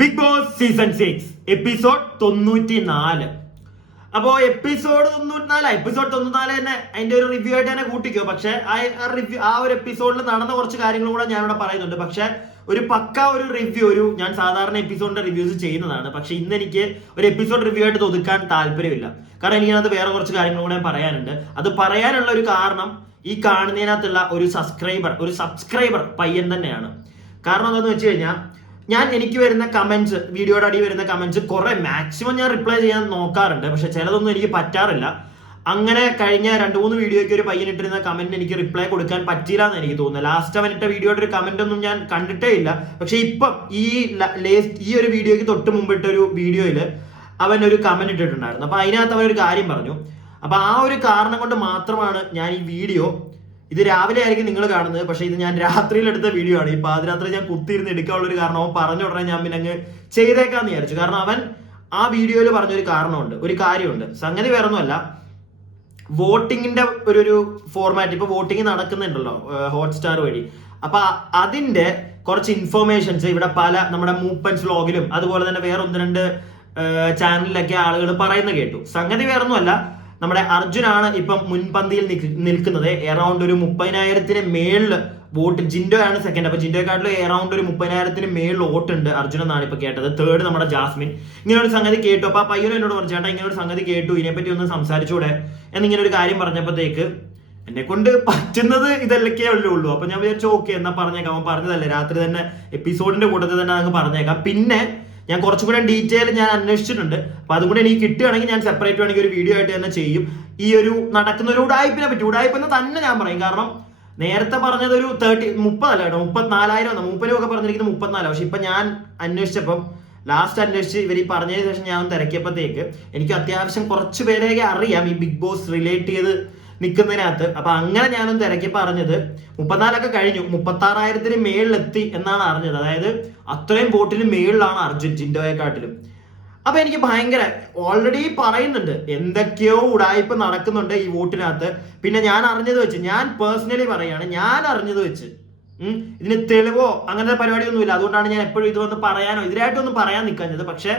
Big boss season 6 episode 94. അപ്പോൾ episode 94 തന്നെ അതിന്റെ ഒരു റിവ്യൂ ആയിട്ട് തന്നെ കൂട്ടിക്കോ. പക്ഷെ ആ ഒരു എപ്പിസോഡിൽ നടന്ന കുറച്ച് കാര്യങ്ങളും കൂടെ ഞാൻ ഇവിടെ പറയുന്നുണ്ട്. പക്ഷെ ഒരു പക്ക ഒരു റിവ്യൂ ഞാൻ സാധാരണ എപ്പിസോഡിന്റെ റിവ്യൂസ് ചെയ്യുന്നതാണ്. പക്ഷെ ഇന്ന് എനിക്ക് ഒരു എപ്പിസോഡ് റിവ്യൂ ആയിട്ട് ഒതുക്കാൻ താല്പര്യമില്ല. കാരണം എനിക്കത് വേറെ കുറച്ച് കാര്യങ്ങളും കൂടെ പറയാനുണ്ട്. അത് പറയാനുള്ള ഒരു കാരണം ഈ കാണുന്നതിനകത്തുള്ള ഒരു സബ്സ്ക്രൈബർ പയ്യൻ തന്നെയാണ്. കാരണം എന്താണെന്ന് വെച്ച് കഴിഞ്ഞാൽ എനിക്ക് വരുന്ന കമന്റ്സ്, വീഡിയോയുടെ അടി വരുന്ന കമന്റ്സ് കുറെ മാക്സിമം ഞാൻ റിപ്ലൈ ചെയ്യാൻ നോക്കാറുണ്ട്. പക്ഷെ ചിലതൊന്നും എനിക്ക് പറ്റാറില്ല. അങ്ങനെ കഴിഞ്ഞ 2-3 വീഡിയോയ്ക്ക് ഒരു പയ്യൻ ഇട്ടിരുന്ന കമന്റ് എനിക്ക് റിപ്ലൈ കൊടുക്കാൻ പറ്റില്ല എന്ന് എനിക്ക് തോന്നുന്നു. ലാസ്റ്റ് അവൻ ഇട്ട വീഡിയോയുടെ ഒരു കമന്റ് ഒന്നും ഞാൻ കണ്ടിട്ടേ ഇല്ല. പക്ഷെ ഇപ്പം ഈ ഒരു വീഡിയോയ്ക്ക് തൊട്ട് മുമ്പ് ഇട്ട ഒരു വീഡിയോയില് അവൻ ഒരു കമന്റ് ഇട്ടിട്ടുണ്ടായിരുന്നു. അപ്പൊ അതിനകത്ത് അവൻ ഒരു കാര്യം പറഞ്ഞു. അപ്പൊ ആ ഒരു കാരണം കൊണ്ട് മാത്രമാണ് ഞാൻ ഈ വീഡിയോ, ഇത് രാവിലെ ആയിരിക്കും നിങ്ങൾ കാണുന്നത്, പക്ഷെ ഇത് ഞാൻ രാത്രിയിൽ എടുത്ത വീഡിയോ ആണ്. ഈ പാതിരാത്രി ഞാൻ കുത്തിയിരുന്ന് എടുക്കാനുള്ള ഒരു കാരണം അവൻ പറഞ്ഞ ഉടനെ ഞാൻ പിന്നെ അങ്ങ് ചെയ്തേക്കാന്ന് വിചാരിച്ചു. കാരണം അവൻ ആ വീഡിയോയിൽ പറഞ്ഞൊരു കാരണമുണ്ട്, ഒരു കാര്യമുണ്ട്. സംഗതി വേറൊന്നുമല്ല, വോട്ടിങ്ങിന്റെ ഒരു ഫോർമാറ്റ് ഇപ്പൊ വോട്ടിംഗ് നടക്കുന്നുണ്ടല്ലോ ഹോട്ട്സ്റ്റാർ വഴി. അപ്പൊ അതിന്റെ കുറച്ച് ഇൻഫർമേഷൻസ് ഇവിടെ പല നമ്മുടെ മൂപ്പൻസ് വ്ലോഗിലും അതുപോലെ തന്നെ വേറെ 1-2 ചാനലിലൊക്കെ ആളുകൾ പറയുന്ന കേട്ടു. സംഗതി വേറൊന്നുമല്ല, നമ്മുടെ അർജുനാണ് ഇപ്പം മുൻപന്തിയിൽ നിൽക്കുന്നത്. എറൗണ്ട് ഒരു 30,000-ന് മേളിൽ വോട്ട്. ജിൻഡോയാണ് സെക്കൻഡ്. അപ്പൊ ജിൻഡോയെക്കാട്ടിലും എറൗണ്ട് ഒരു 30,000-ന് മേളിൽ വോട്ട് ഉണ്ട് അർജുൻ എന്നാണ് ഇപ്പൊ കേട്ടത്. തേർഡ് നമ്മുടെ ജാസ്മിൻ. ഇങ്ങനെ ഒരു സംഗതി കേട്ടു. അപ്പൊ ആ പയ്യനും എന്നോട് പറഞ്ഞു, ചേട്ടാ ഇങ്ങനെ ഒരു സംഗതി കേട്ടു, ഇതിനെപ്പറ്റി ഒന്ന് സംസാരിച്ചൂടെ എന്നിങ്ങനെ ഒരു കാര്യം പറഞ്ഞപ്പോഴത്തേക്ക് എന്നെ കൊണ്ട് പറ്റുന്നത് ഇതല്ലൊക്കെ ഉള്ളൂ. അപ്പൊ ഞാൻ വിചാരിച്ചു ഓക്കെ എന്നാ പറഞ്ഞേക്കാം. അവൻ പറഞ്ഞതല്ലേ, രാത്രി തന്നെ എപ്പിസോഡിന്റെ കൂട്ടത്തിൽ തന്നെ അങ്ങ് പറഞ്ഞേക്കാം. പിന്നെ ഞാൻ കുറച്ചും കൂടെ ഡീറ്റെയിൽ ഞാൻ അന്വേഷിച്ചിട്ടുണ്ട്. അപ്പൊ അതും കൂടെ എനിക്ക് കിട്ടുകയാണെങ്കിൽ ഞാൻ സെപ്പറേറ്റ് വേണമെങ്കിൽ ഒരു വീഡിയോ ആയിട്ട് തന്നെ ചെയ്യും. ഈ ഒരു നടക്കുന്ന ഒരു ഉടായ്പിനെ പറ്റി, ഉടായ്പെന്ന് തന്നെ ഞാൻ പറയും. കാരണം നേരത്തെ പറഞ്ഞത് ഒരു 30 അല്ല കേട്ടോ, 34,000 30 ഒക്കെ പറഞ്ഞിരിക്കുന്നത് 34. പക്ഷെ ഇപ്പൊ ഞാൻ അന്വേഷിച്ചപ്പം അന്വേഷിച്ച് ഇവർ ഈ പറഞ്ഞതിന് ശേഷം ഞാൻ തിരക്കിയപ്പോഴത്തേക്ക് എനിക്ക് അത്യാവശ്യം കുറച്ച് പേരെയൊക്കെ അറിയാം ഈ ബിഗ് ബോസ് റിലേറ്റ് ചെയ്ത് നിൽക്കുന്നതിനകത്ത്. അപ്പൊ അങ്ങനെ ഞാനൊന്ന് തിരക്കി പറഞ്ഞത് 34 കഴിഞ്ഞു, 36,000-ന് മേളിലെത്തി എന്നാണ് അറിഞ്ഞത്. അതായത് അത്രയും വോട്ടിന് മേളിലാണ് അർജുൻ ജിൻഡോയെക്കാട്ടിലും. അപ്പൊ എനിക്ക് ഭയങ്കര ഓൾറെഡി പറയുന്നുണ്ട് എന്തൊക്കെയോ ഉടായ്പ നടക്കുന്നുണ്ട് ഈ വോട്ടിനകത്ത്. പിന്നെ ഞാൻ അറിഞ്ഞത് വെച്ച്, ഞാൻ പേഴ്സണലി പറയാണ്, ഞാൻ അറിഞ്ഞത് വെച്ച് ഇതിന് തെളിവോ അങ്ങനത്തെ പരിപാടിയൊന്നുമില്ല. അതുകൊണ്ടാണ് ഞാൻ എപ്പോഴും ഇത് വന്ന് പറയാനോ ഇതിനായിട്ടൊന്നും പറയാൻ നിൽക്കുന്നത്. പക്ഷെ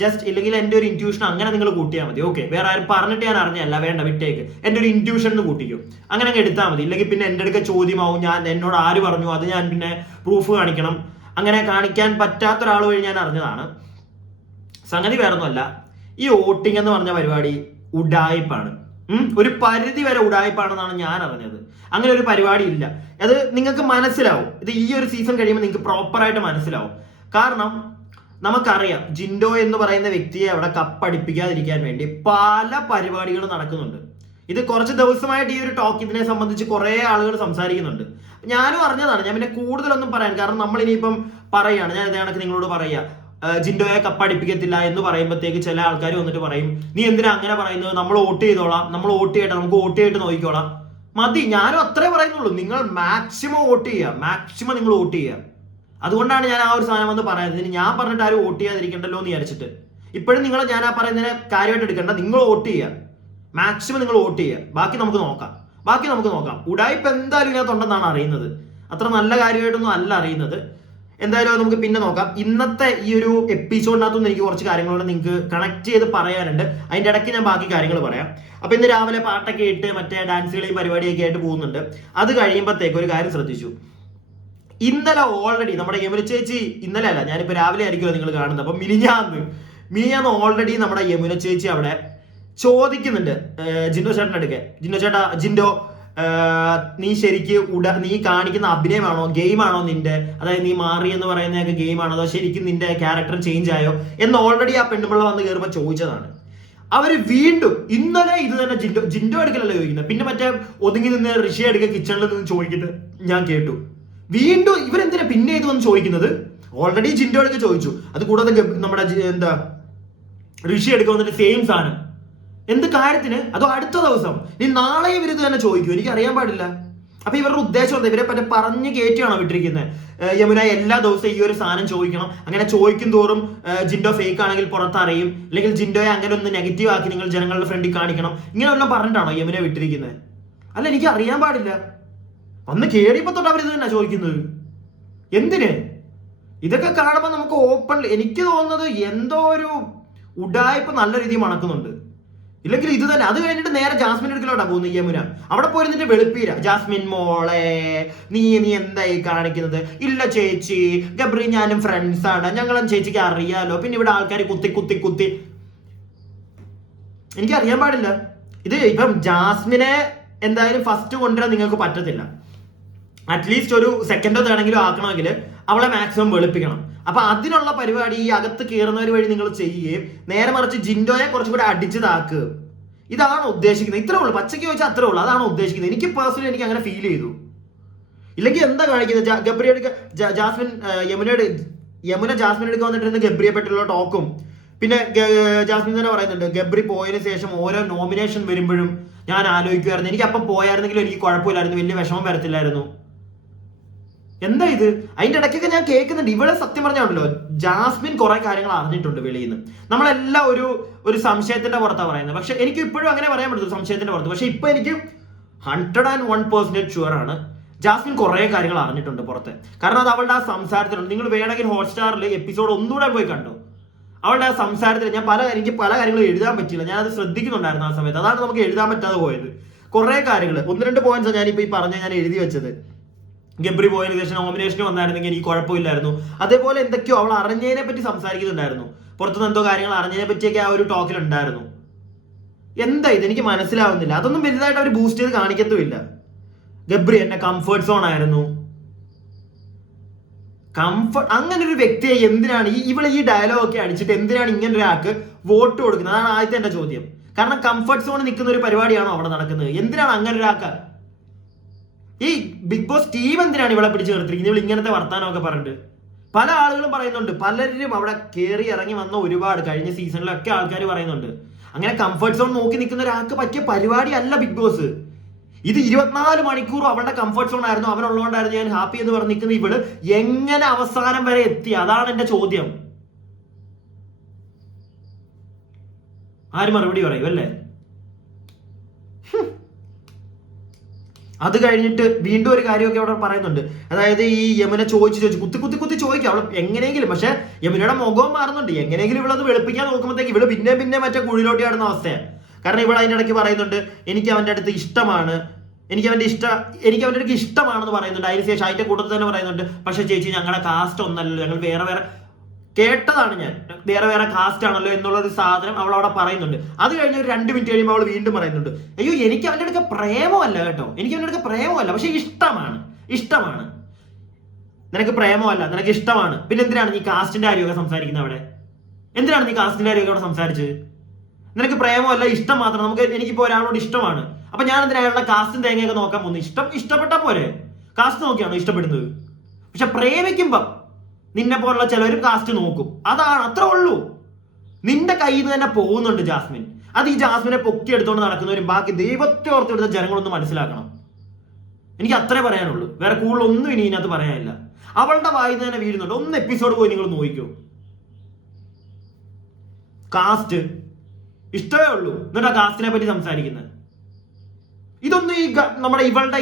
ജസ്റ്റ് ഇല്ലെങ്കിൽ എൻ്റെ ഒരു ഇൻറ്റ്യൂഷൻ അങ്ങനെ നിങ്ങൾ കൂട്ടിയാൽ മതി. ഓക്കെ, വേറെ ആരും പറഞ്ഞിട്ട് ഞാൻ അറിഞ്ഞല്ല, വേണ്ട വിട്ടേക്ക്, എൻ്റെ ഒരു ഇൻറ്റ്യൂഷൻ എന്ന് കൂട്ടിക്കും. അങ്ങനെ അങ്ങ് എടുത്താൽ മതി. ഇല്ലെങ്കിൽ പിന്നെ എൻ്റെ അടുക്ക ചോദ്യമാവും, എന്നോട് ആര് പറഞ്ഞു, അത് ഞാൻ പിന്നെ പ്രൂഫ് കാണിക്കണം. അങ്ങനെ കാണിക്കാൻ പറ്റാത്ത ഒരാൾ വഴി ഞാൻ അറിഞ്ഞതാണ്. സംഗതി വേറൊന്നുമല്ല, ഈ വോട്ടിംഗ് എന്ന് പറഞ്ഞ പരിപാടി ഉഡായിപ്പാണ്. ഒരു പരിധി വരെ ഉഡായിപ്പാണെന്നാണ് ഞാൻ അറിഞ്ഞത്. അങ്ങനെ ഒരു പരിപാടി ഇല്ല. അത് നിങ്ങൾക്ക് മനസ്സിലാവും. ഇത് ഈ ഒരു സീസൺ കഴിയുമ്പോൾ നിങ്ങൾക്ക് പ്രോപ്പറായിട്ട് മനസ്സിലാവും. കാരണം നമുക്കറിയാം ജിൻഡോ എന്ന് പറയുന്ന വ്യക്തിയെ അവിടെ കപ്പടിപ്പിക്കാതിരിക്കാൻ വേണ്ടി പല പരിപാടികളും നടക്കുന്നുണ്ട്. ഇത് കുറച്ച് ദിവസമായിട്ട് ഈ ഒരു ടോക്ക് ഇതിനെ സംബന്ധിച്ച് കുറെ ആളുകൾ സംസാരിക്കുന്നുണ്ട്. ഞാനും അറിഞ്ഞതാണ്. ഞാൻ പിന്നെ കൂടുതലൊന്നും പറയാൻ, കാരണം നമ്മൾ ഇനിയിപ്പം പറയാണ്, ഞാൻ ഇതേ കണക്ക് നിങ്ങളോട് പറയാ ജിൻഡോയെ കപ്പടിപ്പിക്കത്തില്ല എന്ന് പറയുമ്പോഴത്തേക്ക് ചില ആൾക്കാർ വന്നിട്ട് പറയും, നീ എന്തിനാ അങ്ങനെ പറയുന്നത്, നമ്മൾ വോട്ട് ചെയ്തോളാം, നമുക്ക് വോട്ട് ചെയ്തിട്ട് നോക്കിക്കോളാം. മതി, ഞാനും അത്രേ പറയുന്നുള്ളൂ. നിങ്ങൾ മാക്സിമം വോട്ട് ചെയ്യുക, മാക്സിമം നിങ്ങൾ വോട്ട് ചെയ്യുക. അതുകൊണ്ടാണ് ഞാൻ ആ ഒരു സാധനം വന്ന് പറയുന്നത്. ഞാൻ പറഞ്ഞിട്ട് ആരും വോട്ട് ചെയ്യാതിരിക്കണ്ടല്ലോ എന്ന് വിചാരിച്ചിട്ട്. ഇപ്പോഴും നിങ്ങൾ ഞാൻ ആ പറയുന്നതിനെ കാര്യമായിട്ട് എടുക്കേണ്ട, നിങ്ങൾ വോട്ട് ചെയ്യുക, മാക്സിമം നിങ്ങൾ വോട്ട് ചെയ്യുക. ബാക്കി നമുക്ക് നോക്കാം. ഉടായ്പ എന്തായാലും ഇതിനകത്തുണ്ടെന്നാണ് അറിയുന്നത്. അത്ര നല്ല കാര്യമായിട്ടൊന്നും അല്ല അറിയുന്നത്. എന്തായാലും നമുക്ക് പിന്നെ നോക്കാം. ഇന്നത്തെ ഈ ഒരു എപ്പിസോഡിനകത്തുനിന്ന് എനിക്ക് കുറച്ച് കാര്യങ്ങളോട് നിങ്ങൾക്ക് കണക്ട് ചെയ്ത് പറയാനുണ്ട്. അതിന്റെ ഇടയ്ക്ക് ഞാൻ ബാക്കി കാര്യങ്ങൾ പറയാം. അപ്പൊ ഇന്ന് രാവിലെ പാട്ടൊക്കെ ഇട്ട് മറ്റേ ഡാൻസുകളെയും പരിപാടിയൊക്കെ ആയിട്ട് പോകുന്നുണ്ട്. അത് കഴിയുമ്പോഴത്തേക്ക് ഒരു കാര്യം ശ്രദ്ധിച്ചു. ഇന്നലെ ഓൾറെഡി നമ്മുടെ യമുന ചേച്ചി, ഇന്നലെ അല്ല, ഞാനിപ്പോ രാവിലെ ആയിരിക്കുമല്ലോ നിങ്ങൾ കാണുന്നത്. അപ്പൊ മിനിഞ്ഞാന്ന് ഓൾറെഡി നമ്മുടെ യമുന ചേച്ചി അവിടെ ചോദിക്കുന്നുണ്ട് ജിൻഡോ ചേട്ടൻ്റെ അടുക്കെ, ജിൻഡോ നീ ശരിക്ക് നീ കാണിക്കുന്ന അഭിനയമാണോ, ഗെയിമാണോ നിന്റെ, അതായത് നീ മാറി എന്ന് പറയുന്നതൊക്കെ ഗെയിമാണോ, അതോ ശരിക്കും നിന്റെ ക്യാരക്ടർ ചേഞ്ച് ആയോ എന്ന് ഓൾറെഡി ആ പെണ്ണുപിള്ള വന്ന് കയറുമ്പോൾ ചോദിച്ചതാണ്. അവര് വീണ്ടും ഇന്നലെ ഇത് തന്നെ ജിൻഡോ എടുക്കലല്ലോ ചോദിക്കുന്നത്. പിന്നെ മറ്റേ ഒതുങ്ങി നിന്ന് ഋഷി എടുക്ക കിച്ചണിൽ നിന്ന് ചോദിക്കുന്നത് ഞാൻ കേട്ടു. വീണ്ടും ഇവരെന്തിനാ പിന്നെ ഇത് വന്ന് ചോദിക്കുന്നത്? ഓൾറെഡി ജിൻഡോ എടുക്ക ചോദിച്ചു. അത് കൂടാതെ നമ്മുടെ ഋഷി എടുക്ക വന്നിട്ട് സെയിം സാധനം. എന്ത് കാര്യത്തിന്? അതോ അടുത്ത ദിവസം നീ നാളെ ഇവരിത് തന്നെ ചോദിക്കും? എനിക്ക് അറിയാൻ പാടില്ല. അപ്പൊ ഇവരുടെ ഉദ്ദേശം എന്താ? ഇവരെ പറ്റി പറഞ്ഞു കയറ്റിയാണോ വിട്ടിരിക്കുന്നത്? യമുന എല്ലാ ദിവസവും ഈ ഒരു സാധനം ചോദിക്കണം, അങ്ങനെ ചോദിക്കും തോറും ജിൻഡോ ഫേക്ക് ആണെങ്കിൽ പുറത്തറിയും, അല്ലെങ്കിൽ ജിൻഡോയെ അങ്ങനെ ഒന്ന് നെഗറ്റീവ് ആക്കി നിങ്ങൾ ജനങ്ങളുടെ ഫ്രണ്ടിൽ കാണിക്കണം, ഇങ്ങനെ വല്ലതും പറഞ്ഞിട്ടാണോ യമുന വിട്ടിരിക്കുന്നത്? അല്ല, എനിക്ക് അറിയാൻ പാടില്ല. അന്ന് കേറിയപ്പോ തൊട്ട് അവരിത് തന്നെ ചോദിക്കുന്നത്. എന്തിന്? ഇതൊക്കെ കാണുമ്പോൾ നമുക്ക് ഓപ്പൺ, എനിക്ക് തോന്നുന്നത് എന്തോ ഒരു ഉഡായിപ്പ് നല്ല രീതിയിൽ മണക്കുന്നുണ്ട്. ഇല്ലെങ്കിൽ ഇത് തന്നെ. അത് കഴിഞ്ഞിട്ട് നേരെ ജാസ്മിൻ എടുക്കലോട്ടാ പോകുന്നത് യമുന. അവിടെ പോയിരുന്നിട്ട് വെളുപ്പീര, ജാസ്മിൻ മോളെ നീ എന്തായി കാണിക്കുന്നത്? ഇല്ല ചേച്ചി, ഗബ്രി ഞാനും ഫ്രണ്ട്സ് ആണ്, ഞങ്ങളും ചേച്ചിക്ക് അറിയാലോ, പിന്നെ ഇവിടെ ആൾക്കാർ കുത്തി കുത്തി കുത്തി. എനിക്ക് അറിയാൻ പാടില്ല. ഇത് ഇപ്പം ജാസ്മിനെ എന്തായാലും ഫസ്റ്റ് കൊണ്ടുവരാൻ നിങ്ങൾക്ക് പറ്റത്തില്ല. അറ്റ്ലീസ്റ്റ് ഒരു സെക്കൻഡോ തേണെങ്കിലും ആക്കണമെങ്കിൽ അവളെ മാക്സിമം വെളുപ്പിക്കണം. അപ്പൊ അതിനുള്ള പരിപാടി ഈ അകത്ത് കയറുന്നവർ വഴി നിങ്ങൾ ചെയ്യുകയും നേരെ മറിച്ച് ജിൻഡോയെ കുറച്ചും കൂടെ അടിച്ചതാക്കുക. ഇതാണ് ഉദ്ദേശിക്കുന്നത്. ഇത്രേ ഉള്ളൂ, പച്ചയ്ക്ക് ചോദിച്ചാൽ അത്രേ ഉള്ളൂ. അതാണ് ഉദ്ദേശിക്കുന്നത്. എനിക്ക് പേഴ്സണലി എനിക്ക് അങ്ങനെ ഫീൽ ചെയ്തു. ഇല്ലെങ്കിൽ എന്താ കാണിക്കുന്നത്? ഗബ്രി എടുക്ക ജാസ്മിൻ യമുന ജാസ്മിൻ എടുക്കാൻ വന്നിട്ടിരുന്ന ഗബ്രിയെ പറ്റിയുള്ള ടോക്കും, പിന്നെ ജാസ്മിൻ തന്നെ പറയുന്നുണ്ട് ഗബ്രി പോയതിനു ശേഷം ഓരോ നോമിനേഷൻ വരുമ്പോഴും ഞാൻ ആലോചിക്കുമായിരുന്നു, എനിക്ക് അപ്പം പോയായിരുന്നെങ്കിലും എനിക്ക് കുഴപ്പമില്ലായിരുന്നു, വലിയ വിഷമം വരത്തില്ലായിരുന്നു. എന്താ ഇത്? അതിന്റെ ഇടയ്ക്കൊക്കെ ഞാൻ കേൾക്കുന്നുണ്ട് ഇവിടെ സത്യം പറഞ്ഞാണല്ലോ ജാസ്മിൻ കുറെ കാര്യങ്ങൾ അറിഞ്ഞിട്ടുണ്ട് വെളിയിൽ നിന്ന്. നമ്മളെല്ലാം ഒരു സംശയത്തിന്റെ പുറത്താണ് പറയുന്നത്. പക്ഷെ എനിക്ക് ഇപ്പോഴും അങ്ങനെ പറയാൻ പറ്റും, സംശയത്തിന്റെ പുറത്ത്. പക്ഷെ ഇപ്പൊ എനിക്ക് 101% ഷുവർ ആണ് ജാസ്മിൻ കുറെ കാര്യങ്ങൾ അറിഞ്ഞിട്ടുണ്ട് പുറത്ത്. കാരണം അത് അവളുടെ ആ സംസാരത്തിലുണ്ട്. നിങ്ങൾ വേണമെങ്കിൽ ഹോട്ട്സ്റ്റാറിൽ എപ്പിസോഡ് ഒന്നുകൂടെ പോയി കണ്ടു. അവളുടെ ആ സംസാരത്തിൽ എനിക്ക് പല കാര്യങ്ങളും എഴുതാൻ പറ്റില്ല, ഞാനത് ശ്രദ്ധിക്കുന്നുണ്ടായിരുന്നു ആ സമയത്ത്. അതാണ് നമുക്ക് എഴുതാൻ പറ്റാതെ പോയത്. കുറെ കാര്യങ്ങൾ 1-2 പോയിന്റ്സ് ഞാനിപ്പോ ഈ ഞാൻ എഴുതി വെച്ചത്. ഗബ്രി പോയതിനു ശേഷം നോമിനേഷന് വന്നായിരുന്നെങ്കിൽ എനിക്ക് കുഴപ്പമില്ലായിരുന്നു. അതേപോലെ എന്തൊക്കെയോ അവൾ അറിഞ്ഞതിനെ പറ്റി സംസാരിക്കുന്നുണ്ടായിരുന്നു. പുറത്തുനിന്ന് എന്തോ കാര്യങ്ങൾ അറിഞ്ഞതിനെ പറ്റിയൊക്കെ ആ ഒരു ടോക്കിൽ ഉണ്ടായിരുന്നു. എന്താ ഇത്? എനിക്ക് മനസ്സിലാവുന്നില്ല. അതൊന്നും വലുതായിട്ട് അവർ ബൂസ്റ്റ് ചെയ്ത് കാണിക്കത്തുമില്ല. ഗബ്രി എന്റെ കംഫർട്ട് സോൺ ആയിരുന്നു. അങ്ങനെ ഒരു വ്യക്തിയെ എന്തിനാണ് ഇവളെ ഈ ഡയലോഗ് ഒക്കെ അടിച്ചിട്ട് എന്തിനാണ് ഇങ്ങനെ ഒരാൾക്ക് വോട്ട് കൊടുക്കുന്നത്? അതാണ് ആദ്യത്തെ എന്റെ ചോദ്യം. കാരണം കംഫർട്ട് സോണിൽ നിൽക്കുന്ന ഒരു പരിപാടിയാണോ അവിടെ നടക്കുന്നത്? എന്തിനാണ് അങ്ങനെ ഒരാൾക്ക്? ഈ ബിഗ് ബോസ് ടീം എന്തിനാണ് ഇവളെ പിടിച്ച് നിർത്തിയിരിക്കുന്നത്? ഇവൾ ഇങ്ങനത്തെ വർത്താനമൊക്കെ പറഞ്ഞിട്ട് പല ആളുകളും പറയുന്നുണ്ട്. പലരും അവിടെ കയറി ഇറങ്ങി വന്ന ഒരുപാട് കഴിഞ്ഞ സീസണിലൊക്കെ ആൾക്കാർ പറയുന്നുണ്ട് അങ്ങനെ കംഫർട്ട് സോൺ നോക്കി നിൽക്കുന്ന ഒരാൾക്ക് പറ്റിയ പരിപാടി അല്ല ബിഗ് ബോസ്. ഇത് 24 മണിക്കൂറും അവളുടെ കംഫർട്ട് സോൺ ആയിരുന്നു, അവനുള്ളതുകൊണ്ടായിരുന്നു ഞാൻ ഹാപ്പി എന്ന് പറഞ്ഞ് നിൽക്കുന്ന ഇവള് എങ്ങനെ അവസാനം വരെ എത്തി? അതാണ് എന്റെ ചോദ്യം. ആര് മറുപടി പറയും അല്ലേ? അത് കഴിഞ്ഞിട്ട് വീണ്ടും ഒരു കാര്യമൊക്കെ അവിടെ പറയുന്നുണ്ട്. അതായത് ഈ യമുന ചോദിച്ച് കുത്തി ചോദിക്കും അവൾ എങ്ങനെയെങ്കിലും. പക്ഷെ യമുനയുടെ മുഖവും മാറുന്നുണ്ട്. എങ്ങനെയെങ്കിലും ഇവളത് വെളുപ്പിക്കാൻ നോക്കുമ്പോഴത്തേക്ക് ഇവള് പിന്നെ മറ്റേ കുഴിലോട്ടി ആടുന്ന അവസ്ഥയാണ്. കാരണം ഇവിടെ അതിൻ്റെ ഇടയ്ക്ക് പറയുന്നുണ്ട് എനിക്ക് അവൻ്റെ അടുത്ത് ഇഷ്ടമാണ്, എനിക്ക് അവൻ്റെ അടുത്ത് ഇഷ്ടമാണെന്ന് പറയുന്നുണ്ട്. അതിനുശേഷം അതിന്റെ കൂട്ടത്തിൽ തന്നെ പറയുന്നുണ്ട് പക്ഷെ ചേച്ചി ഞങ്ങളുടെ കാസ്റ്റ് ഒന്നല്ലല്ലോ, ഞങ്ങൾ വേറെ കേട്ടതാണ്, ഞാൻ വേറെ കാസ്റ്റ് ആണല്ലോ എന്നുള്ളൊരു സാധനം അവൾ അവിടെ പറയുന്നുണ്ട്. അത് കഴിഞ്ഞ് ഒരു 2 മിനിറ്റ് കഴിയുമ്പോൾ അവൾ വീണ്ടും പറയുന്നുണ്ട് അയ്യോ എനിക്ക് അവൻ്റെ അടുക്ക പ്രേമമല്ല കേട്ടോ, എനിക്ക് അവൻ്റെ അടുക്ക പ്രേമമല്ല, പക്ഷെ ഇഷ്ടമാണ്. നിനക്ക് പ്രേമമല്ല, നിനക്ക് ഇഷ്ടമാണ്. പിന്നെ എന്തിനാണ് നീ കാസ്റ്റിന്റെ കാര്യമൊക്കെ സംസാരിക്കുന്നത് അവിടെ? എന്തിനാണ് നീ കാസ്റ്റിന്റെ കാര്യമൊക്കെ അവിടെ സംസാരിച്ചത്? നിനക്ക് പ്രേമമല്ല, ഇഷ്ടം മാത്രം. എനിക്കിപ്പോ ഒരാളോട് ഇഷ്ടമാണ്, അപ്പൊ ഞാൻ എന്തിനാ അയാളുടെ കാസ്റ്റും തേങ്ങയൊക്കെ നോക്കാൻ പോകുന്നു? ഇഷ്ടപ്പെട്ടാ പോരെ? കാസ്റ്റ് നോക്കിയാണോ ഇഷ്ടപ്പെടുന്നത്? പക്ഷെ പ്രേമിക്കുമ്പോ നിന്നെ പോലുള്ള ചിലവരും കാസ്റ്റ് നോക്കും. അതാണ്, അത്രേ ഉള്ളൂ. നിന്റെ കയ്യിൽ നിന്ന് തന്നെ പോകുന്നുണ്ട് ജാസ്മിൻ. അത് ഈ ജാസ്മിനെ പൊക്കിയെടുത്തോണ്ട് നടക്കുന്നവരും ബാക്കി ദൈവത്തെ ഓർത്തെടുത്ത ജനങ്ങളൊന്നും മനസ്സിലാക്കണം. എനിക്ക് അത്രേ പറയാനുള്ളൂ. വേറെ കൂടുതലൊന്നും ഇനി ഇതിനകത്ത് പറയാനില്ല. അവളുടെ വായിൽ നിന്ന് തന്നെ വീഴുന്നുണ്ട്. ഒന്ന് എപ്പിസോഡ് പോയി നിങ്ങൾ നോക്കിക്കോ. കാസ്റ്റ് ഇഷ്ടമേ ഉള്ളൂ, എന്നിട്ട് ആ കാസ്റ്റിനെ പറ്റി സംസാരിക്കുന്നത്. ഇതൊന്നും നമ്മുടെ ഇവളുടെ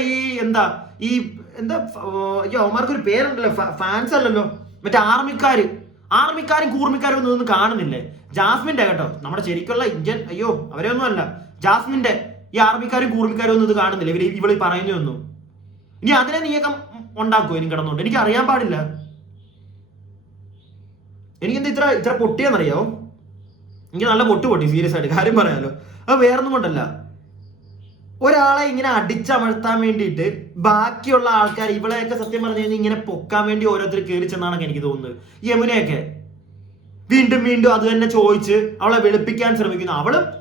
അവന്മാർക്കൊരു പേരുണ്ടല്ലോ, ഫാൻസ് അല്ലല്ലോ, മറ്റേ ആർമിക്കാരും കൂർമിക്കാരും ഒന്നും കാണുന്നില്ലേ? ജാസ്മിന്റെ കേട്ടോ, നമ്മുടെ ശരിക്കുള്ള ഇന്ത്യൻ അവരെ ഒന്നും അല്ല, ജാസ്മിന്റെ ഈ ആർമിക്കാരും കൂർമിക്കാരും ഒന്നും ഇത് കാണുന്നില്ല. ഇവള് പറയുന്നൊന്നും. ഇനി അതിനെ നീക്കം ഉണ്ടാക്കുമോ ഇനി കിടന്നുകൊണ്ട്? എനിക്ക് അറിയാൻ പാടില്ല. എനിക്കെന്താ ഇത്ര പൊട്ടിയെന്നറിയാവോ? എനിക്ക് നല്ല പൊട്ടി സീരിയസ് ആയിട്ട് കാര്യം പറയാലോ. അത് വേറൊന്നും കൊണ്ടല്ല, ഒരാളെ ഇങ്ങനെ അടിച്ചമർത്താൻ വേണ്ടിയിട്ട് ബാക്കിയുള്ള ആൾക്കാർ ഇവളെയൊക്കെ സത്യം പറഞ്ഞു കഴിഞ്ഞാൽ ഇങ്ങനെ പൊക്കാൻ വേണ്ടി ഓരോരുത്തർ കയറി ചെന്നാണ് എനിക്ക് തോന്നുന്നത്. യമുനയൊക്കെ വീണ്ടും അത് തന്നെ ചോദിച്ച് അവളെ വെളുപ്പിക്കാൻ ശ്രമിക്കുന്നു.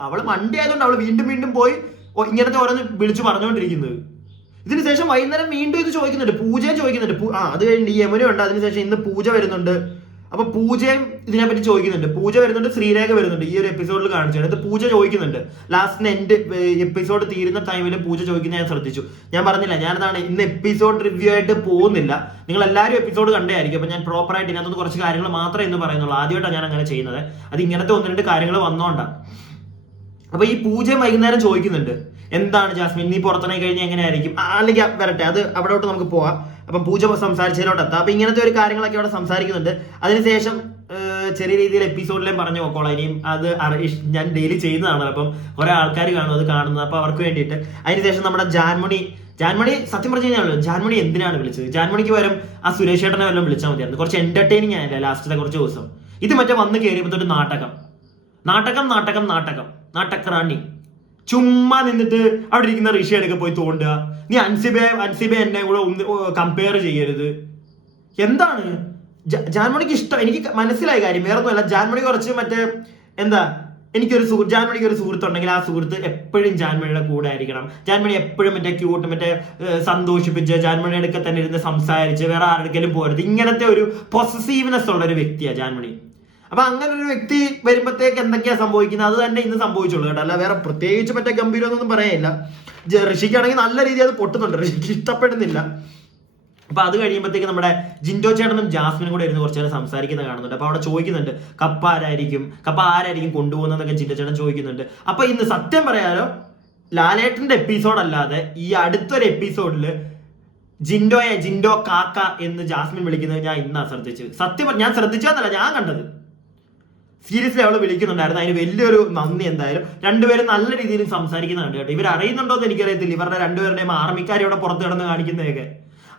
അവള് മണ്ടി ആയതുകൊണ്ട് അവള് വീണ്ടും പോയി ഇങ്ങനത്തെ ഓരോന്ന് വിളിച്ചു പറഞ്ഞുകൊണ്ടിരിക്കുന്നത്. ഇതിനുശേഷം വൈകുന്നേരം വീണ്ടും ഇത് ചോദിക്കുന്നുണ്ട്, പൂജയും ചോദിക്കുന്നുണ്ട്. അത് കഴിഞ്ഞ് ഈ യമുനയുണ്ട്, അതിനുശേഷം ഇന്ന് പൂജ വരുന്നുണ്ട്. അപ്പൊ പൂജയും ഇതിനെപ്പറ്റി ചോദിക്കുന്നുണ്ട്. പൂജ വരുന്നുണ്ട്, ശ്രീരേഖ വരുന്നുണ്ട്. ഈ ഒരു എപ്പിസോഡിൽ കാണിച്ചു. എന്നിട്ട് പൂജ ചോദിക്കുന്നുണ്ട്. ലാസ്റ്റിന് എൻഡ് എപ്പിസോഡ് തീരുന്ന ടൈമിൽ പൂജ ചോദിക്കുന്നത് ഞാൻ ശ്രദ്ധിച്ചു. ഞാൻ പറഞ്ഞില്ല, ഞാനതാണ് ഇന്ന് എപ്പിസോഡ് റിവ്യൂ ആയിട്ട് പോകുന്നില്ല. നിങ്ങൾ എല്ലാവരും എപ്പിസോഡ് കണ്ടായിരിക്കും. അപ്പൊ ഞാൻ പ്രോപ്പറായിട്ട് ഇതിനകത്ത് കുറച്ച് കാര്യങ്ങൾ മാത്രമേ ഇന്ന് പറയുന്നുള്ളൂ. ആദ്യമായിട്ടാണ് ഞാൻ അങ്ങനെ ചെയ്യുന്നത്. അത് ഇങ്ങനത്തെ 1-2 കാര്യങ്ങൾ വന്നോണ്ടാണ്. അപ്പൊ ഈ പൂജ വൈകുന്നേരം ചോദിക്കുന്നുണ്ട് എന്താണ് ജാസ്മിൻ നീ പുറത്തിറങ്ങി കഴിഞ്ഞാൽ എങ്ങനെയായിരിക്കും, അല്ലെങ്കിൽ വരട്ടെ, അത് അവിടോട്ട് നമുക്ക് പോവാം. അപ്പം പൂജ സംസാരിച്ചതിലോട്ട് എത്താം. അപ്പൊ ഇങ്ങനത്തെ ഒരു കാര്യങ്ങളൊക്കെ അവിടെ സംസാരിക്കുന്നുണ്ട്. അതിനുശേഷം ചെറിയ രീതിയിൽ എപ്പിസോഡിലേയും പറഞ്ഞു നോക്കോളാം. ഇനിയും അത് ഞാൻ ഡെയിലി ചെയ്യുന്നതാണല്ലോ, അപ്പം കുറെ ആൾക്കാർ കാണും അത് കാണുന്നത്, അപ്പൊ അവർക്ക് വേണ്ടിയിട്ട്. അതിനുശേഷം നമ്മുടെ ജാൻമണി സത്യം പറഞ്ഞു കഴിഞ്ഞാൽ ജാൻമണി എന്തിനാണ് വിളിച്ചത്? ജാൻമണിക്ക് പകരം ആ സുരേഷ് ചേട്ടനെ വല്ലതും വിളിച്ചാൽ മതിയായിരുന്നു. കുറച്ച് എന്റർടൈനിങ് ആയില്ലേ ലാസ്റ്റത്തെ കുറച്ച് ദിവസം. ഇത് മറ്റേ വന്ന് കയറിയപ്പോ തൊട്ട് നാട്ടകറാണി ചുമ്മാ നിന്നിട്ട് അവിടെ ഇരിക്കുന്ന ഋഷിയൊക്കെ പോയി തോണ്ടുക. നീ അൻസിബ എന്നെ കൂടെ ഒന്ന് കമ്പയർ ചെയ്യരുത്. എന്താണ് ജാൻമണിക്ക് ഇഷ്ടം? എനിക്ക് മനസ്സിലായ കാര്യം വേറെ ഒന്നുമല്ല. ജാൻമണി കുറച്ച് മറ്റേ എന്താ, ജാൻമണിക്ക് ഒരു സുഹൃത്തുണ്ടെങ്കിൽ ആ സുഹൃത്ത് എപ്പോഴും ജാൻമണിയുടെ കൂടെ ആയിരിക്കണം. ജാൻമണി എപ്പോഴും മറ്റേ ക്യൂട്ട് മറ്റേ സന്തോഷിപ്പിച്ച് ജാൻമണിയുടെ അടുക്ക തന്നെ ഇരുന്ന് സംസാരിച്ച് വേറെ ആരുടെയും പോരുത്. ഇങ്ങനത്തെ ഒരു പൊസസീവ്നെസ് ഉള്ള ഒരു വ്യക്തിയാണ് ജാൻമണി. അപ്പൊ അങ്ങനെ ഒരു വ്യക്തി വരുമ്പോഴത്തേക്ക് എന്തൊക്കെയാ സംഭവിക്കുന്നത് അത് തന്നെ ഇന്ന് സംഭവിച്ചുള്ളൂ കേട്ടോ. അല്ല വേറെ പ്രത്യേകിച്ച് മറ്റേ ഗംഭീരമൊന്നും പറയാനില്ല. ഋഷിക്കാണെങ്കിൽ നല്ല രീതിയിൽ അത് പൊട്ടുന്നുണ്ട്, ഋഷിക്ക് ഇഷ്ടപ്പെടുന്നില്ല. അപ്പൊ അത് കഴിയുമ്പോഴത്തേക്ക് നമ്മുടെ ജിൻഡോ ചേട്ടനും ജാസ്മിനും കൂടെ ഇരുന്ന് കുറച്ചു നേരം സംസാരിക്കുന്നത് കാണുന്നുണ്ട്. അപ്പൊ അവിടെ ചോദിക്കുന്നുണ്ട് കപ്പ ആരായിരിക്കും കൊണ്ടുപോകുന്നതൊക്കെ ജിൻഡോ ചേട്ടൻ ചോദിക്കുന്നുണ്ട്. അപ്പൊ ഇന്ന് സത്യം പറയാലോ, ലാലേട്ടന്റെ എപ്പിസോഡ് അല്ലാതെ ഈ അടുത്തൊരു എപ്പിസോഡില് ജിൻഡോ കാക്ക എന്ന് ജാസ്മിൻ വിളിക്കുന്നത് ഞാൻ ഇന്നാ ശ്രദ്ധിച്ചത്. സത്യം ഞാൻ ശ്രദ്ധിച്ചതെന്നല്ല, ഞാൻ കണ്ടത്. സീരിയസ്ലി അവള് വിളിക്കുന്നുണ്ടായിരുന്നു. അതിന് വലിയൊരു നന്ദി. എന്തായാലും രണ്ടുപേരും നല്ല രീതിയിൽ സംസാരിക്കുന്നുണ്ട് കേട്ടോ. ഇവർ അറിയുന്നുണ്ടോ എന്ന് എനിക്കറിയത്തില്ല. ഇവരുടെ രണ്ടുപേരുടെയും ആർമിക്കാരെ ഇവിടെ പുറത്ത് കിടന്ന് കാണിക്കുന്നതൊക്കെ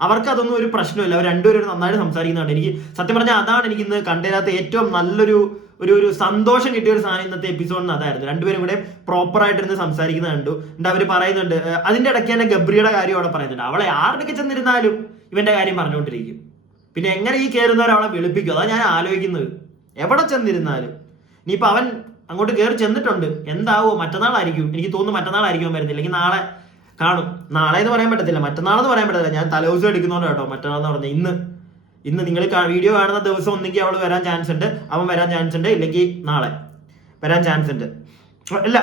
അവർക്ക് അതൊന്നും ഒരു പ്രശ്നമില്ല. അവർ രണ്ടുപേരും നന്നായിട്ട് സംസാരിക്കുന്നുണ്ട്. എനിക്ക് സത്യം പറഞ്ഞാൽ അതാണ് എനിക്ക് ഇന്ന് കണ്ടതിനകത്ത് ഏറ്റവും നല്ലൊരു ഒരു സന്തോഷം കിട്ടിയ ഒരു സാധനം ഇന്നത്തെ എപ്പിസോഡിന് അതായിരുന്നു. രണ്ടുപേരും കൂടെ പ്രോപ്പർ ആയിട്ടിരുന്ന് സംസാരിക്കുന്നത് കണ്ടു. എന്നിട്ട് അവർ പറയുന്നുണ്ട്, അതിന്റെ ഇടയ്ക്ക് തന്നെ ഗബ്രിയുടെ കാര്യം അവിടെ പറയുന്നുണ്ട്. അവളെ ആരുടെയൊക്കെ ചെന്നിരുന്നാലും ഇവന്റെ കാര്യം പറഞ്ഞുകൊണ്ടിരിക്കും. പിന്നെ എങ്ങനെ ഈ കയറുന്നവർ അവളെ വിളിപ്പിക്കും? അതാ ഞാൻ ആലോചിക്കുന്നത്. എവിടെ ചെന്നിരുന്നാലും ഇനിയിപ്പോ അവൻ അങ്ങോട്ട് കയറി ചെന്നിട്ടുണ്ട്, എന്താവോ? മറ്റന്നാളായിരിക്കും എനിക്ക് തോന്നുന്നു. മറ്റന്നാളായിരിക്കും വരുന്നില്ല, അല്ലെങ്കിൽ നാളെ കാണും. നാളെ എന്ന് പറയാൻ പറ്റത്തില്ല, മറ്റന്നാളെന്ന് പറയാൻ പറ്റത്തില്ല. ഞാൻ തലേദിവസം എടുക്കുന്നോണ്ട് കേട്ടോ. മറ്റന്നാളെന്ന് പറഞ്ഞാൽ ഇന്ന് നിങ്ങൾ വീഡിയോ കാണുന്ന ദിവസം ഒന്നെങ്കിൽ അവൾ വരാൻ ചാൻസ് ഉണ്ട്, അവൻ വരാൻ ചാൻസ് ഉണ്ട്, ഇല്ലെങ്കിൽ നാളെ വരാൻ ചാൻസ് ഉണ്ട്. അല്ല,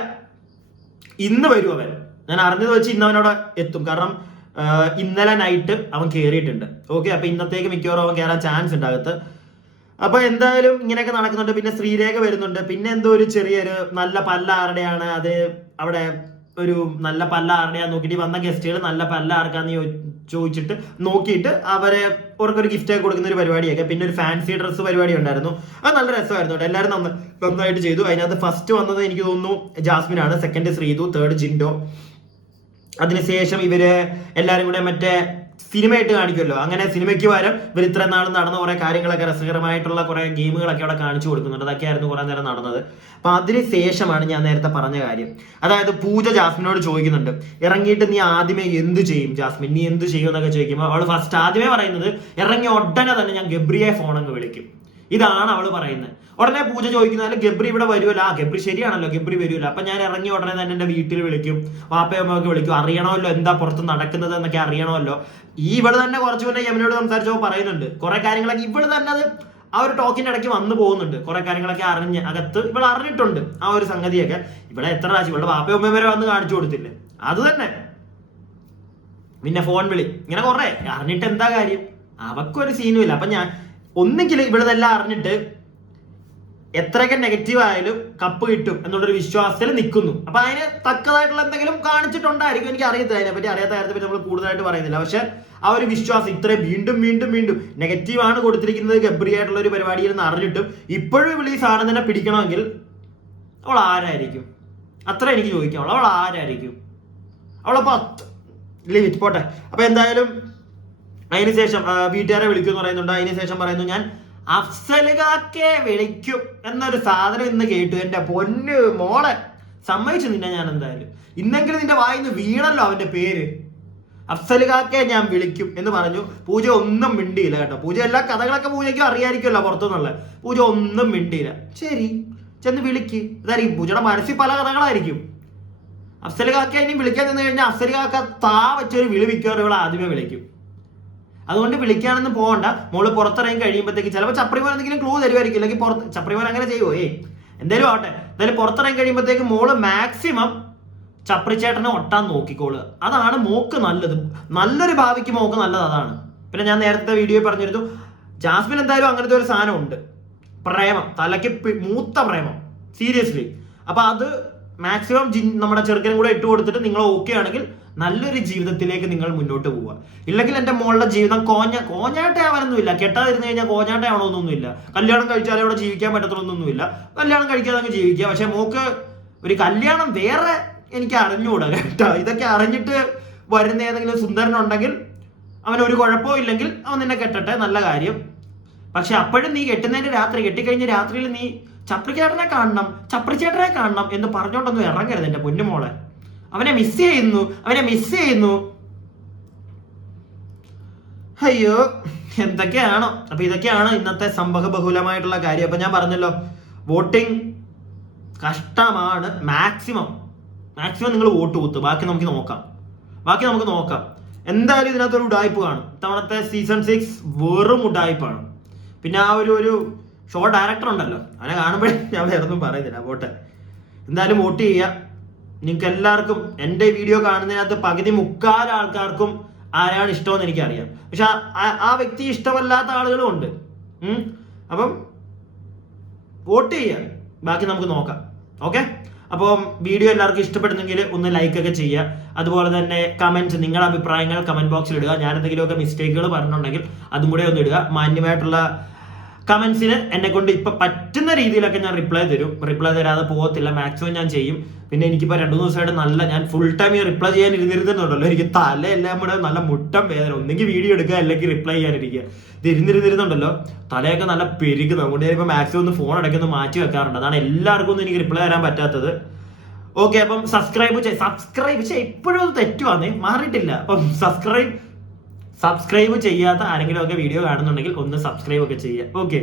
ഇന്ന് വരും അവൻ. ഞാൻ അറിഞ്ഞത് വെച്ച് ഇന്ന് അവനോട് എത്തും. കാരണം ഇന്നലെ നൈറ്റ് അവൻ കയറിയിട്ടുണ്ട്. ഓക്കെ, അപ്പൊ ഇന്നത്തേക്ക് മിക്കവാറും അവൻ കയറാൻ ചാൻസ് ഉണ്ട് അകത്ത്. അപ്പൊ എന്തായാലും ഇങ്ങനെയൊക്കെ നടക്കുന്നുണ്ട്. പിന്നെ ശ്രീരേഖ വരുന്നുണ്ട്. പിന്നെ എന്തോ ഒരു ചെറിയൊരു നല്ല പല്ല ആരുടെയാണ് അത് അവിടെ ഒരു നല്ല പല്ല ആരുടെയാ നോക്കിയിട്ട് വന്ന ഗസ്റ്റുകൾ നല്ല പല്ല ആർക്കാന്ന് ചോദിച്ചിട്ട് നോക്കിയിട്ട് അവർക്കൊരു ഗിഫ്റ്റ് ഒക്കെ കൊടുക്കുന്ന ഒരു പരിപാടിയൊക്കെ. പിന്നെ ഒരു ഫാൻസി ഡ്രസ്സ് പരിപാടി ഉണ്ടായിരുന്നു. അത് നല്ല രസമായിരുന്നു കേട്ടോ. എല്ലാവരും നന്നായിട്ട് ചെയ്തു. അതിനകത്ത് ഫസ്റ്റ് വന്നത് എനിക്ക് തോന്നുന്നു ജാസ്മിൻ ആണ്, സെക്കൻഡ് ശ്രീതു, തേർഡ് ജിൻഡോ. അതിനുശേഷം ഇവര് എല്ലാരും കൂടെ മറ്റേ സിനിമയായിട്ട് കാണിക്കുമല്ലോ, അങ്ങനെ സിനിമയ്ക്ക് പകരം ഇവർ ഇത്ര നാളും നടന്ന കുറെ കാര്യങ്ങളൊക്കെ രസകരമായിട്ടുള്ള കുറെ ഗെയിമുകളൊക്കെ അവിടെ കാണിച്ചു കൊടുക്കുന്നുണ്ട്. അതൊക്കെയായിരുന്നു കുറെ നേരം നടന്നത്. അപ്പൊ അതിന് ശേഷമാണ് ഞാൻ നേരത്തെ പറഞ്ഞ കാര്യം. അതായത് പൂജ ജാസ്മിനോട് ചോദിക്കുന്നുണ്ട്, ഇറങ്ങിയിട്ട് നീ ആദ്യമേ എന്ത് ചെയ്യും ജാസ്മിൻ, നീ എന്ത് ചെയ്യും എന്നൊക്കെ ചോദിക്കുമ്പോൾ അവൾ ഫസ്റ്റ് ആദ്യമേ പറയുന്നത്, ഇറങ്ങിയ ഉടനെ തന്നെ ഞാൻ ഗബ്രിയെ ഫോണങ്ങ് വിളിക്കും. ഇതാണ് അവള് പറയുന്നത്. ഉടനെ പൂജ ചോദിക്കുന്നാലും ഗബ്രി ഇവിടെ വരുമല്ലോ. ആ ഗബ്രി ശരിയാണല്ലോ, ഗബ്രി വരുമല്ലോ. അപ്പൊ ഞാൻ ഇറങ്ങി ഉടനെ തന്നെ എന്റെ വീട്ടിൽ വിളിക്കും, വാപ്പയമ്മയൊക്കെ വിളിക്കും. അറിയണമല്ലോ എന്താ പുറത്ത് നടക്കുന്നത് എന്നൊക്കെ അറിയണമല്ലോ. ഇവള് തന്നെ കുറച്ചു മുന്നേ യമുനയോട് സംസാരിച്ചപ്പോൾ പറയുന്നുണ്ട് കുറെ കാര്യങ്ങളൊക്കെ. ഇവള് തന്നെ അത് ആ ഒരു ടോക്കിന്റെ ഇടയ്ക്ക് വന്നു പോകുന്നുണ്ട്. കുറെ കാര്യങ്ങളൊക്കെ അകത്ത് ഇവൾ അറിഞ്ഞിട്ടുണ്ട് ആ ഒരു സംഗതിയൊക്കെ. ഇവിടെ എത്ര പ്രാവശ്യം ഇവളുടെ വാപ്പയമ്മ വരെ വന്ന് കാണിച്ചു കൊടുത്തില്ലേ, അത് തന്നെ. പിന്നെ ഫോൺ വിളി, ഇങ്ങനെ കുറെ അറിഞ്ഞിട്ട് എന്താ കാര്യം? അവക്കൊരു സീനും ഇല്ല. അപ്പൊ ഞാൻ ഒന്നെങ്കിൽ ഇവിടെതെല്ലാം അറിഞ്ഞിട്ട് എത്രയൊക്കെ നെഗറ്റീവ് ആയാലും കപ്പ് കിട്ടും എന്നുള്ളൊരു വിശ്വാസത്തിൽ നിൽക്കുന്നു. അപ്പൊ അതിന് തക്കതായിട്ടുള്ള എന്തെങ്കിലും കാണിച്ചിട്ടുണ്ടായിരിക്കും. എനിക്ക് അറിയത്തില്ല, അതിനെപ്പറ്റി അറിയാത്ത കാര്യത്തെ പറ്റി നമ്മൾ കൂടുതലായിട്ട് പറയുന്നില്ല. പക്ഷെ ആ ഒരു വിശ്വാസം ഇത്രയും വീണ്ടും നെഗറ്റീവ് ആണ് കൊടുത്തിരിക്കുന്നത് ഗബ്രി ആയിട്ടുള്ള ഒരു പരിപാടിയിൽ നിന്ന് അറിഞ്ഞിട്ടും ഇപ്പോഴും ഇവിടെ ഈ സാധനം തന്നെ പിടിക്കണമെങ്കിൽ അവൾ ആരായിരിക്കും? അത്ര എനിക്ക് ചോദിക്കാം. അവൾ ആരായിരിക്കും? അവളപ്പോ ലിമിറ്റ് പോട്ടെ. അപ്പൊ എന്തായാലും അതിനുശേഷം വീട്ടുകാരെ വിളിക്കുമെന്ന് പറയുന്നുണ്ട്. അതിനുശേഷം പറയുന്നു, ഞാൻ അഫ്സലുകാക്കെ വിളിക്കും എന്നൊരു സാധനം ഇന്ന് കേട്ടു. എന്റെ പൊന്നു മോളെ, സമ്മതിച്ചു നിന്നെ ഞാൻ എന്തായാലും. ഇന്നെങ്കിലും നിന്റെ വായിന്ന് വീണല്ലോ അവന്റെ പേര്. അഫ്സലുകാക്കെ ഞാൻ വിളിക്കും എന്ന് പറഞ്ഞു. പൂജ ഒന്നും മിണ്ടിയില്ല കേട്ടോ. പൂജ എല്ലാ കഥകളൊക്കെ പൂജയ്ക്കും അറിയായിരിക്കുമല്ലോ പുറത്തുനിന്നുള്ള. പൂജ ഒന്നും മിണ്ടിയില്ല. ശരി, ചെന്ന് വിളിക്ക്. ഇതായിരിക്കും പൂജയുടെ മനസ്സിൽ പല കഥകളായിരിക്കും. അഫ്സലുകാക്കെ ഇനി വിളിക്കാൻ നിന്ന് കഴിഞ്ഞാൽ അഫ്സലുകാക്ക താ വെച്ചൊരു വിളി മിക്കവാറും ഇവിടെ ആദ്യമേ വിളിക്കും. അതുകൊണ്ട് വിളിക്കാനൊന്നും പോകണ്ട. മോള് പുറത്തിറങ്ങി കഴിയുമ്പോഴത്തേക്ക് ചിലപ്പോൾ ചപ്രിമോൻ എന്തെങ്കിലും ക്ലൂ തരുമായിരിക്കും. അല്ലെങ്കിൽ ചപ്രിമോൻ അങ്ങനെ ചെയ്യുമോ? എന്തായാലും ആവട്ടെ. എന്തായാലും പുറത്തിറങ്ങി കഴിയുമ്പോഴത്തേക്ക് മോള് മാക്സിമം ചപ്രിച്ചേട്ടനെ ഒട്ടാൻ നോക്കിക്കോളുക. അതാണ് മോക്ക് നല്ലത്. നല്ലൊരു ഭാവിക്ക് മോക്ക് നല്ലത് അതാണ്. പിന്നെ ഞാൻ നേരത്തെ വീഡിയോയിൽ പറഞ്ഞിരുന്നു, ജാസ്മിൻ എന്തായാലും അങ്ങനത്തെ ഒരു സാധനം ഉണ്ട്, പ്രേമം, തലയ്ക്ക് മൂത്ത പ്രേമം, സീരിയസ്ലി. അപ്പൊ അത് മാക്സിമം നമ്മുടെ ചെറുക്കനും കൂടെ ഇട്ട് കൊടുത്തിട്ട് നിങ്ങൾ ഓക്കെ ആണെങ്കിൽ നല്ലൊരു ജീവിതത്തിലേക്ക് നിങ്ങൾ മുന്നോട്ട് പോവുക. ഇല്ലെങ്കിൽ എൻ്റെ മോളുടെ ജീവിതം കോഞ്ഞാട്ടയാവാനൊന്നുമില്ല. കെട്ടാതിരുന്നു കഴിഞ്ഞാൽ കോഞ്ഞാട്ടയാവണമെന്നൊന്നുമില്ല. കല്യാണം കഴിച്ചാലേ ഇവിടെ ജീവിക്കാൻ പറ്റത്തുള്ളൊന്നുമില്ല. കല്യാണം കഴിക്കാതെ അങ്ങ് ജീവിക്കുക. പക്ഷെ മോക്ക് ഒരു കല്യാണം വേറെ എനിക്ക് അറിഞ്ഞുകൂടാ കേട്ടോ. ഇതൊക്കെ അറിഞ്ഞിട്ട് വരുന്ന ഏതെങ്കിലും സുന്ദരനുണ്ടെങ്കിൽ അവനൊരു കുഴപ്പവും ഇല്ലെങ്കിൽ അവൻ നിന്നെ കെട്ടട്ടെ, നല്ല കാര്യം. പക്ഷെ അപ്പോഴും നീ കെട്ടുന്നതിന്റെ രാത്രി, കെട്ടിക്കഴിഞ്ഞ രാത്രിയിൽ നീ ചപ്രിച്ചേട്ടനെ കാണണം എന്ന് പറഞ്ഞോണ്ടൊന്നും ഇറങ്ങരുത് എൻ്റെ പൊന്നുമോളെ. അവനെ മിസ് ചെയ്യുന്നു. അയ്യോ, എന്തൊക്കെയാണോ. അപ്പൊ ഇതൊക്കെയാണ് ഇന്നത്തെ സംഭവബഹുലമായിട്ടുള്ള കാര്യം. അപ്പൊ ഞാൻ പറഞ്ഞല്ലോ, വോട്ടിംഗ് കഷ്ടമാണ്. മാക്സിമം നിങ്ങൾ വോട്ട് കുത്തു. ബാക്കി നമുക്ക് നോക്കാം. എന്തായാലും ഇതിനകത്തൊരു ഉഡായിപ്പ് കാണും. ഇത്തവണത്തെ സീസൺ 6 വെറും ഉഡായിപ്പാണ്. പിന്നെ ആ ഒരു ഷോ ഡയറക്ടർ ഉണ്ടല്ലോ, അവനെ കാണുമ്പോഴേ ഞാൻ വേറെ ഒന്നും പറയുന്നില്ല. പോട്ടെ, എന്തായാലും വോട്ട് ചെയ്യുക. നിങ്ങൾക്ക് എല്ലാവർക്കും എൻ്റെ വീഡിയോ കാണുന്നതിനകത്ത് പകുതി മുക്കാൽ ആൾക്കാർക്കും ആരാണ് ഇഷ്ടമെന്ന് എനിക്കറിയാം. പക്ഷെ ആ വ്യക്തി ഇഷ്ടമല്ലാത്ത ആളുകളും ഉണ്ട്. അപ്പം വോട്ട് ചെയ്യുക, ബാക്കി നമുക്ക് നോക്കാം. ഓക്കെ, അപ്പം വീഡിയോ എല്ലാവർക്കും ഇഷ്ടപ്പെടുന്നെങ്കിൽ ഒന്ന് ലൈക്ക് ഒക്കെ ചെയ്യുക. അതുപോലെ തന്നെ കമന്റ്സ്, നിങ്ങളുടെ അഭിപ്രായങ്ങൾ കമന്റ് ബോക്സിൽ ഇടുക. ഞാൻ എന്തെങ്കിലുമൊക്കെ മിസ്റ്റേക്കുകൾ പറഞ്ഞിട്ടുണ്ടെങ്കിൽ അതും കൂടെ ഒന്ന് ഇടുക. മാന്യമായിട്ടുള്ള കമന്റ്സിന് എന്നെ കൊണ്ട് ഇപ്പൊ പറ്റുന്ന രീതിയിലൊക്കെ ഞാൻ റിപ്ലൈ തരാതെ പോകത്തില്ല. മാക്സിമം ഞാൻ ചെയ്യും. പിന്നെ എനിക്കിപ്പോൾ 2-3 ദിവസമായിട്ട് ഞാൻ ഫുൾ ടൈം ഈ റിപ്ലൈ ചെയ്യാൻ ഇരുന്നിരുന്നുണ്ടല്ലോ, എനിക്ക് തലയെല്ലാം കൂടെ നല്ല മുട്ടം വേദന. ഒന്നെങ്കിൽ വീഡിയോ എടുക്കുക, അല്ലെങ്കിൽ റിപ്ലൈ ചെയ്യാനിരിക്കുക. ഇത് ഇരുന്നിരുന്നുണ്ടല്ലോ, തലയൊക്കെ നല്ല പെരുകുന്നു. അതുകൊണ്ട് ഞാനിപ്പോൾ മാക്സിമം ഒന്ന് ഫോൺ ഇടയ്ക്കൊന്ന് മാറ്റി വെക്കാറുണ്ട്. അതാണ് എല്ലാവർക്കും ഒന്നും എനിക്ക് റിപ്ലൈ തരാൻ പറ്റാത്തത്. ഓക്കെ, അപ്പം സബ്സ്ക്രൈബ് ഇപ്പോഴും അത് തെറ്റുവാന്നേ, മാറിയിട്ടില്ല. അപ്പം സബ്സ്ക്രൈബ് ചെയ്യാത്ത ആരെങ്കിലും ഒക്കെ വീഡിയോ കാണുന്നുണ്ടെങ്കിൽ ഒന്ന് സബ്സ്ക്രൈബ് ഒക്കെ ചെയ്യുക. ഓക്കെ.